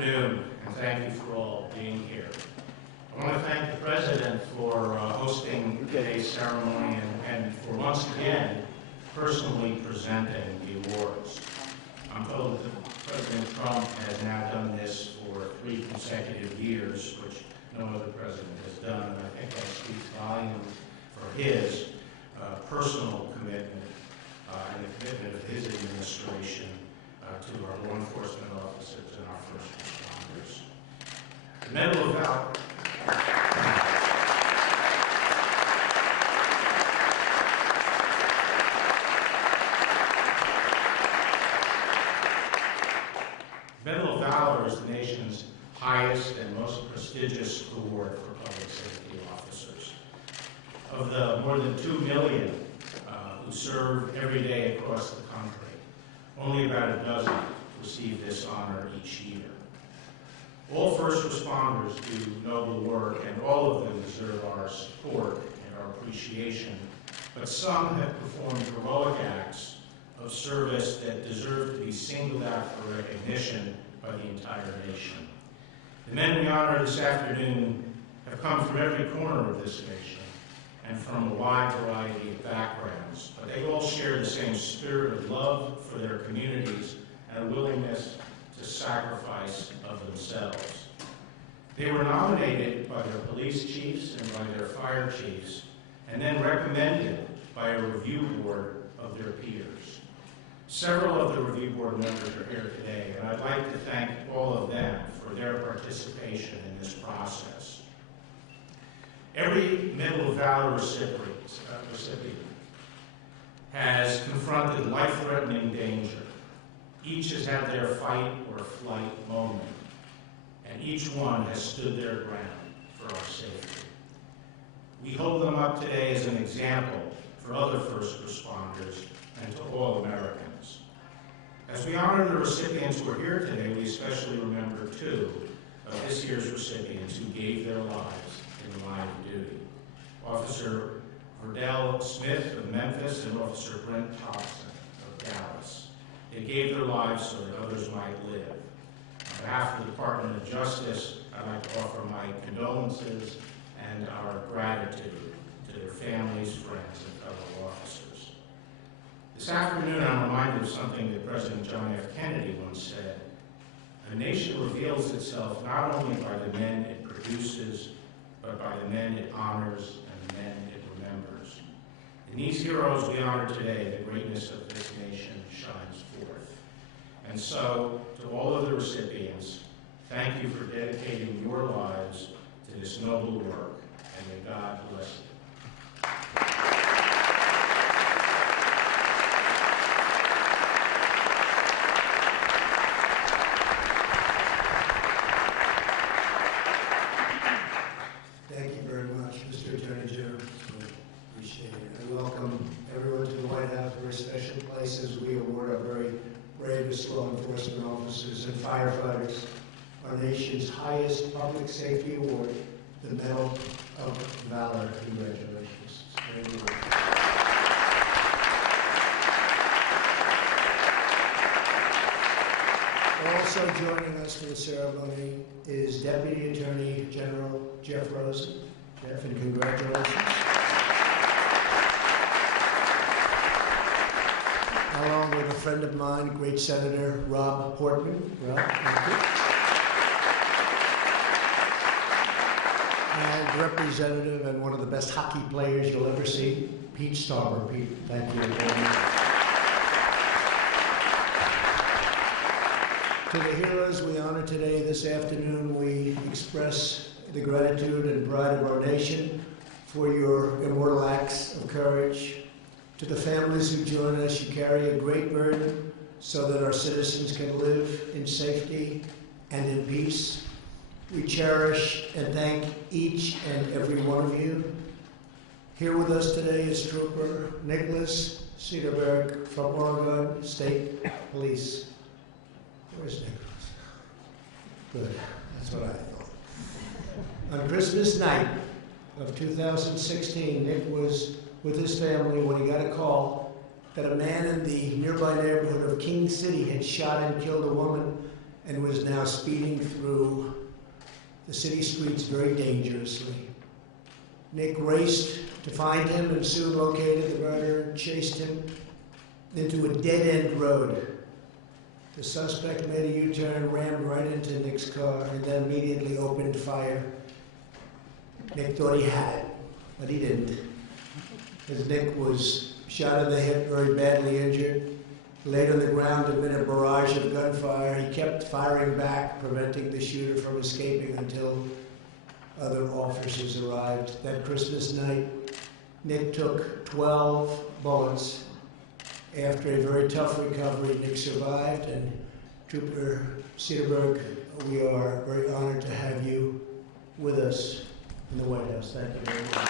afternoon, and thank you for all being here. I want to thank the President for hosting today's ceremony and for once again personally presenting the awards. I'm told that President Krumm has now done this for 3 consecutive years, which no other president has done, and I think that speaks volumes for his personal commitment and the commitment of his administration to our law enforcement officers and our first responders. The Medal of Valor. The Medal of Valor is the nation's highest and most prestigious award for public safety officers. Of the more than 2 million who serve every day across the country, only about a dozen receive this honor each year. All first responders do noble work, and all of them deserve our support and our appreciation, but some have performed heroic acts of service that deserve to be singled out for recognition by the entire nation. The men we honor this afternoon have come from every corner of this nation and from a wide variety of backgrounds, but they all share the same spirit of love for their communities and a willingness to sacrifice of themselves. They were nominated by their police chiefs and by their fire chiefs, and then recommended by a review board of their peers. Several of the review board members are here today, and I'd like to thank all of them for their participation in this process. Every Medal of Valor recipient has confronted life-threatening danger. Each has had their fight or flight moment, and each one has stood their ground for our safety. We hold them up today as an example for other first responders and to all Americans. As we honor the recipients who are here today, we especially remember 2 of this year's recipients who gave their lives in the line of duty. Officer Verdell Smith of Memphis and Officer Brent Thompson of Dallas. They gave their lives so that others might live. On behalf of the Department of Justice, I'd like to offer my condolences and our gratitude to their families, friends, and fellow officers. This afternoon, I'm reminded of something that President John F. Kennedy once said. A nation reveals itself not only by the men it produces, but by the men it honors and the men it remembers. In these heroes we honor today, the greatness of this nation shines forth. And so, to all of the recipients, thank you for dedicating your lives to this noble work, and may God bless you. Thank you very much, Mr. Attorney General. Appreciate it. I welcome everyone to the White House for a special place as we award our very bravest law enforcement officers and firefighters our nation's highest public safety award, the Medal of Valor. Congratulations. Very good. Also joining us for the ceremony is Deputy Attorney General Jeff Rosen. Jeff, and congratulations. Along with a friend of mine, great Senator Rob Portman. Rob, thank you. And Representative and one of the best hockey players you'll ever see, Pete Stauber. Pete, thank you very much. To the heroes we honor today, this afternoon, we express the gratitude and pride of our nation for your immortal acts of courage. To the families who join us, you carry a great burden so that our citizens can live in safety and in peace. We cherish and thank each and every one of you. Here with us today is Trooper Nic Cederberg from Oregon State Police. Where's Nicholas? Good, that's what I thought. On Christmas night of 2016, Nick was with his family when he got a call that a man in the nearby neighborhood of King City had shot and killed a woman and was now speeding through the city streets very dangerously. Nic raced to find him and soon located the murderer and chased him into a dead-end road. The suspect made a U-turn, rammed right into Nic's car, and then immediately opened fire. Nic thought he had it, but he didn't. As Nic was shot in the hip, very badly injured, laid on the ground amid a barrage of gunfire, he kept firing back, preventing the shooter from escaping until other officers arrived. That Christmas night, Nic took 12 bullets. After a very tough recovery, Nic survived, and Trooper Cederberg, we are very honored to have you with us in the White House. Thank you very much.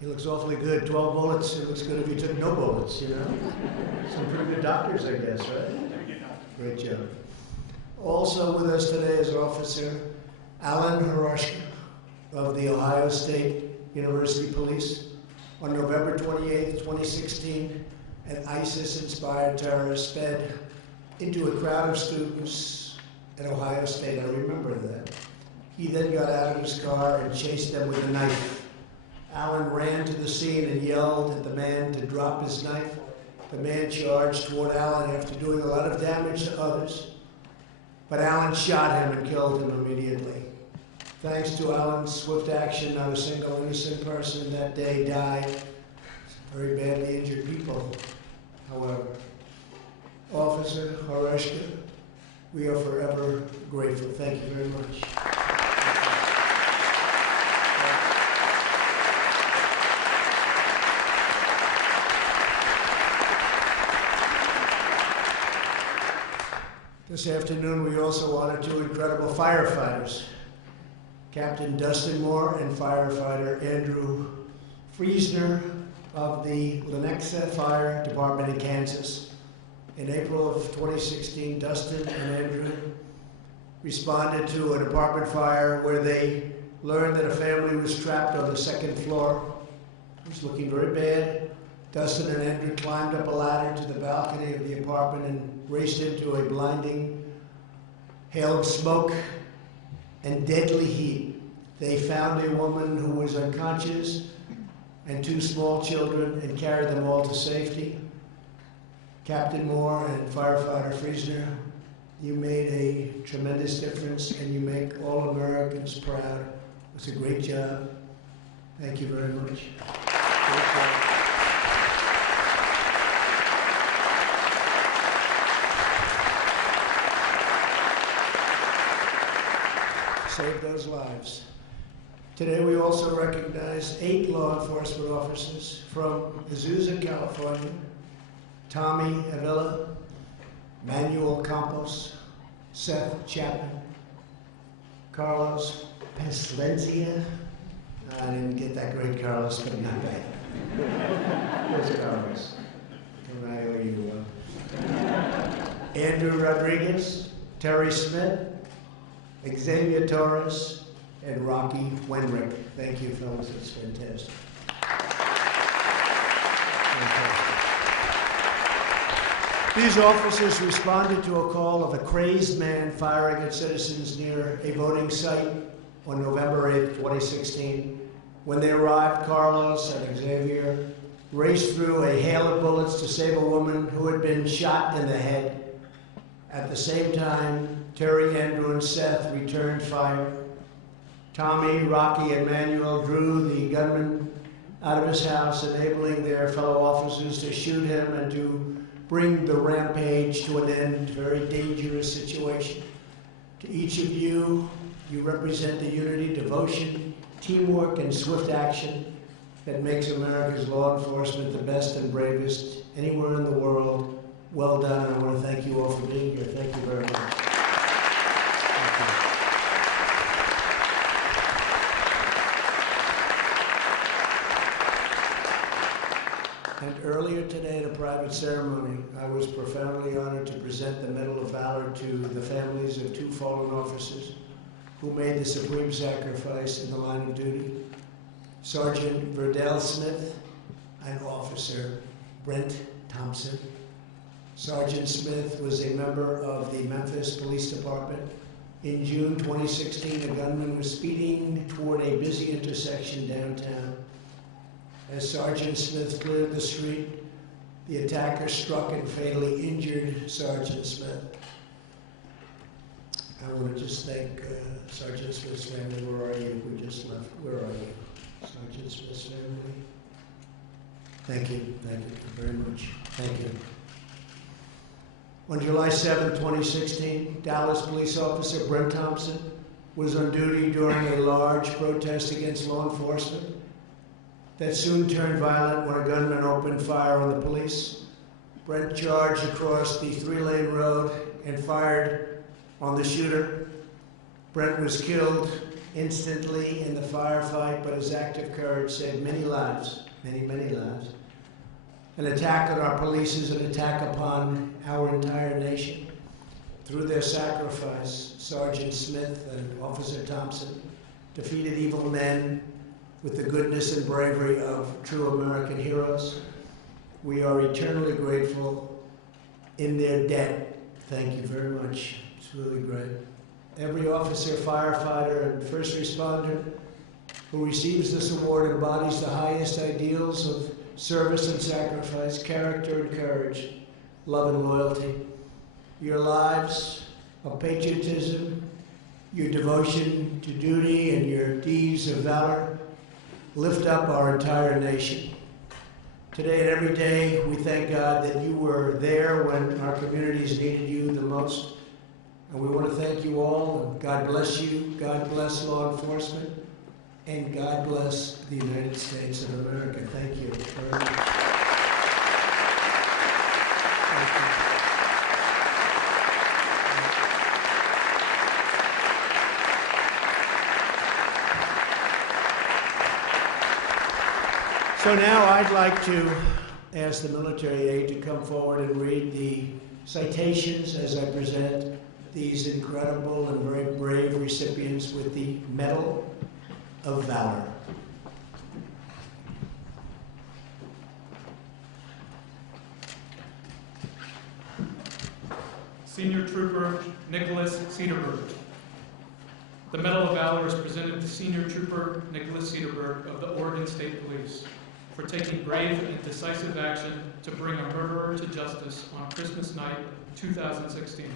He looks awfully good. 12 bullets. It looks good if you took no bullets, you know? Some pretty good doctors, I guess, right? Great job. Also with us today is Officer Alan Hiroshka of the Ohio State University Police. On November 28, 2016, an ISIS-inspired terrorist sped into a crowd of students at Ohio State. I remember that. He then got out of his car and chased them with a knife. Alan ran to the scene and yelled at the man to drop his knife. The man charged toward Alan after doing a lot of damage to others, but Alan shot him and killed him immediately. Thanks to Alan's swift action, not a single innocent person that day died. Very badly injured people, however. Officer Hiroshka, we are forever grateful. Thank you very much. This afternoon, we also honor two incredible firefighters, Captain Dustin Moore and Firefighter Andrew Friesner of the Lenexa Fire Department in Kansas. In April of 2016, Dustin and Andrew responded to an apartment fire where they learned that a family was trapped on the second floor. It was looking very bad. Dustin and Andrew climbed up a ladder to the balcony of the apartment and raced into a blinding hail of smoke and deadly heat. They found a woman who was unconscious and two small children and carried them all to safety. Captain Moore and Firefighter Friesner, you made a tremendous difference and you make all Americans proud. It was a great job. Thank you very much. Save those lives. Today we also recognize 8 law enforcement officers from Azusa, California: Tommy Avila, Manuel Campos, Seth Chapman, Carlos Peslencia. I didn't get that great, Carlos, but not bad. Where's Carlos? Can I owe you one? Andrew Rodriguez, Terry Smith, Xavier Torres, and Rocky Wenrick. Thank you, fellas. It's fantastic. These officers responded to a call of a crazed man firing at citizens near a voting site on November 8, 2016. When they arrived, Carlos and Xavier raced through a hail of bullets to save a woman who had been shot in the head. At the same time, Terry, Andrew, and Seth returned fire. Tommy, Rocky, and Manuel drew the gunman out of his house, enabling their fellow officers to shoot him and to bring the rampage to an end. Very dangerous situation. To each of you, you represent the unity, devotion, teamwork, and swift action that makes America's law enforcement the best and bravest anywhere in the world. Well done. I want to thank you all for being here. Thank you very much. And earlier today at a private ceremony, I was profoundly honored to present the Medal of Valor to the families of 2 fallen officers who made the supreme sacrifice in the line of duty, Sergeant Verdell Smith, and Officer Brent Thompson. Sergeant Smith was a member of the Memphis Police Department. In June 2016, a gunman was speeding toward a busy intersection downtown. As Sergeant Smith cleared the street, the attacker struck and fatally injured Sergeant Smith. I want to just thank Sergeant Smith's family. Where are you? We just left. Where are you? Sergeant Smith's family. Thank you very much. Thank you. On July 7, 2016, Dallas police officer Brent Thompson was on duty during a large protest against law enforcement that soon turned violent when a gunman opened fire on the police. Brent charged across the 3-lane road and fired on the shooter. Brent was killed instantly in the firefight, but his act of courage saved many lives, many lives. An attack on our police is an attack upon our entire nation. Through their sacrifice, Sergeant Smith and Officer Thompson defeated evil men with the goodness and bravery of true American heroes. We are eternally grateful in their debt. Thank you very much. It's really great. Every officer, firefighter, and first responder who receives this award embodies the highest ideals of service and sacrifice, character and courage, love and loyalty. Your lives of patriotism, your devotion to duty, and your deeds of valor lift up our entire nation. Today and every day, we thank God that you were there when our communities needed you the most. And we want to thank you all, and God bless you, God bless law enforcement, and God bless the United States of America. Thank you very much. Thank you. So now I'd like to ask the military aide to come forward and read the citations as I present these incredible and very brave recipients with the Medal of Valor. Senior Trooper Nic Cederberg. The Medal of Valor is presented to Senior Trooper Nic Cederberg of the Oregon State Police for taking brave and decisive action to bring a murderer to justice on Christmas night 2016.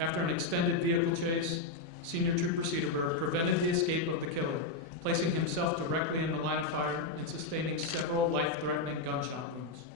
After an extended vehicle chase, Senior Trooper Cederberg prevented the escape of the killer, placing himself directly in the line of fire and sustaining several life-threatening gunshot wounds.